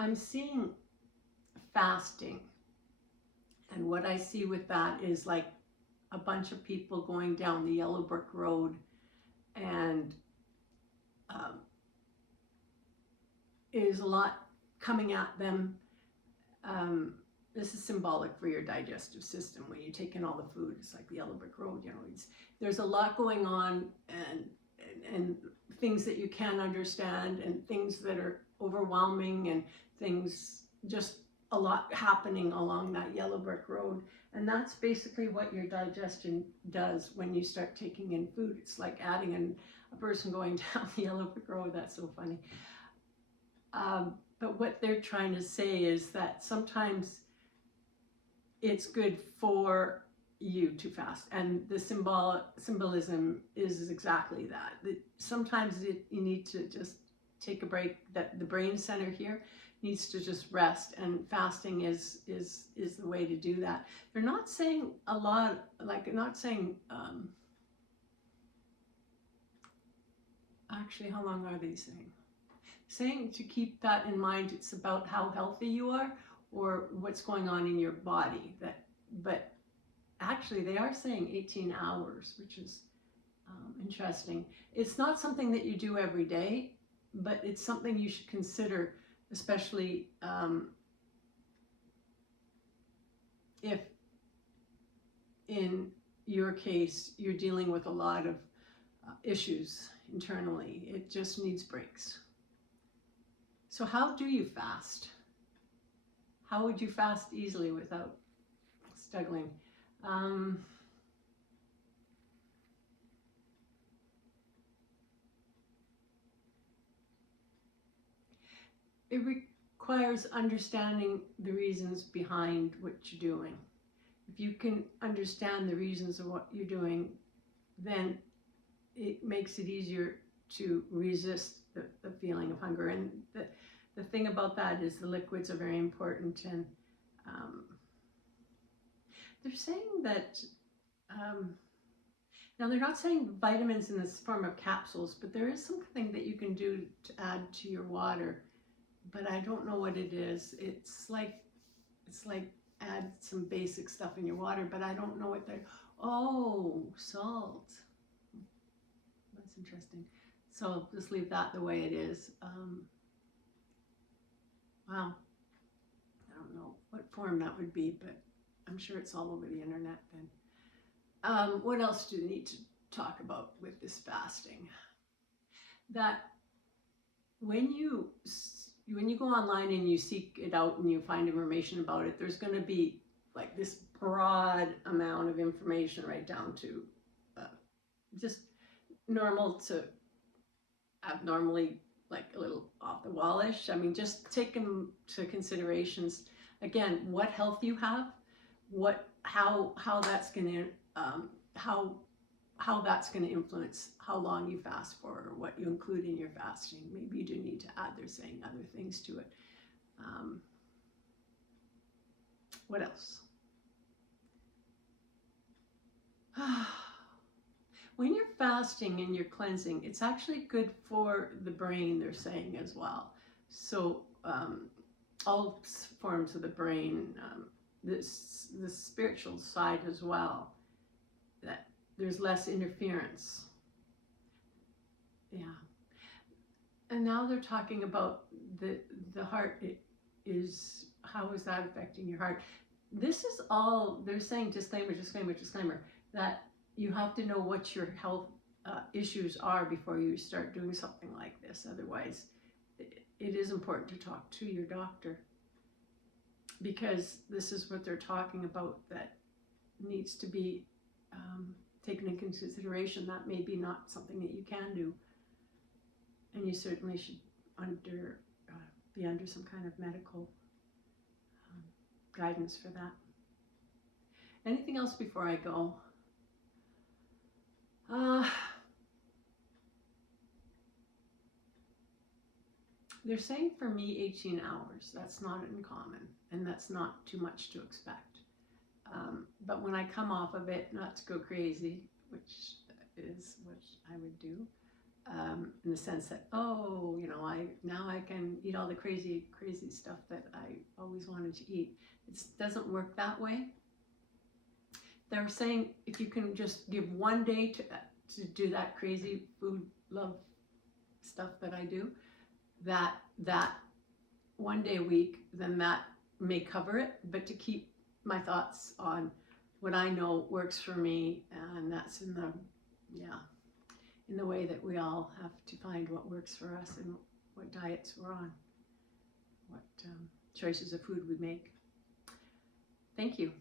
I'm seeing fasting, and what I see with that is like a bunch of people going down the Yellow Brick Road, and um, is a lot coming at them. Um, this is symbolic for your digestive system. When you take in all the food, it's like the Yellow Brick Road. There's a lot going on, and things that you can't understand, and things that are overwhelming, and things just a lot happening along that Yellow Brick Road. And that's basically what your digestion does when you start taking in food. It's like adding in a person going down the Yellow Brick Road. That's so funny. But what they're trying to say is that sometimes it's good for you to fast, and the symbolism is exactly that. Sometimes you need to just take a break. That the brain center here needs to just rest, and fasting is the way to do that. They're not saying a lot, like not saying. Actually, how long are they saying? Saying to keep that in mind. It's about how healthy you are or what's going on in your body. But actually they are saying 18 hours, which is interesting. It's not something that you do every day, but it's something you should consider, especially if in your case you're dealing with a lot of issues internally. It just needs breaks. So how do you fast? How would you fast easily without struggling? It requires understanding the reasons behind what you're doing. If you can understand the reasons of what you're doing, then it makes it easier to resist the feeling of hunger. And the thing about that is the liquids are very important. And they're saying that, now they're not saying vitamins in this form of capsules, but there is something that you can do to add to your water, but I don't know what it is. It's like add some basic stuff in your water, but I don't know what they're, oh, salt. That's interesting. So I'll just leave that the way it is. Wow. I don't know what form that would be, but I'm sure it's all over the internet then. What else do you need to talk about with this fasting? That when you go online and you seek it out and you find information about it, there's going to be like this broad amount of information right down to just normal to abnormally, like a little off the wallish. I mean, just take into considerations again what health you have, how that's going to how that's going to influence how long you fast for or what you include in your fasting. Maybe you do need to add, they're saying, other things to it. What else? When you're fasting and you're cleansing, it's actually good for the brain, they're saying as well. So all forms of the brain, the spiritual side as well, that there's less interference. Yeah. And now they're talking about the heart. Is how is that affecting your heart? This is all, they're saying disclaimer, disclaimer, disclaimer, that you have to know what your health issues are before you start doing something like this. Otherwise, it is important to talk to your doctor, because this is what they're talking about that needs to be taken into consideration. That may be not something that you can do, and you certainly should be under some kind of medical guidance for that. Anything else before I go? They're saying for me 18 hours. That's not uncommon, and that's not too much to expect. But when I come off of it, not to go crazy, which is what I would do, in the sense that, oh, you know, now I can eat all the crazy stuff that I always wanted to eat. It doesn't work that way. They're saying if you can just give one day to do that crazy food love stuff that I do, that one day a week, then that may cover it. But to keep my thoughts on what I know works for me, and that's in the way that we all have to find what works for us and what diets we're on, what choices of food we make. Thank you.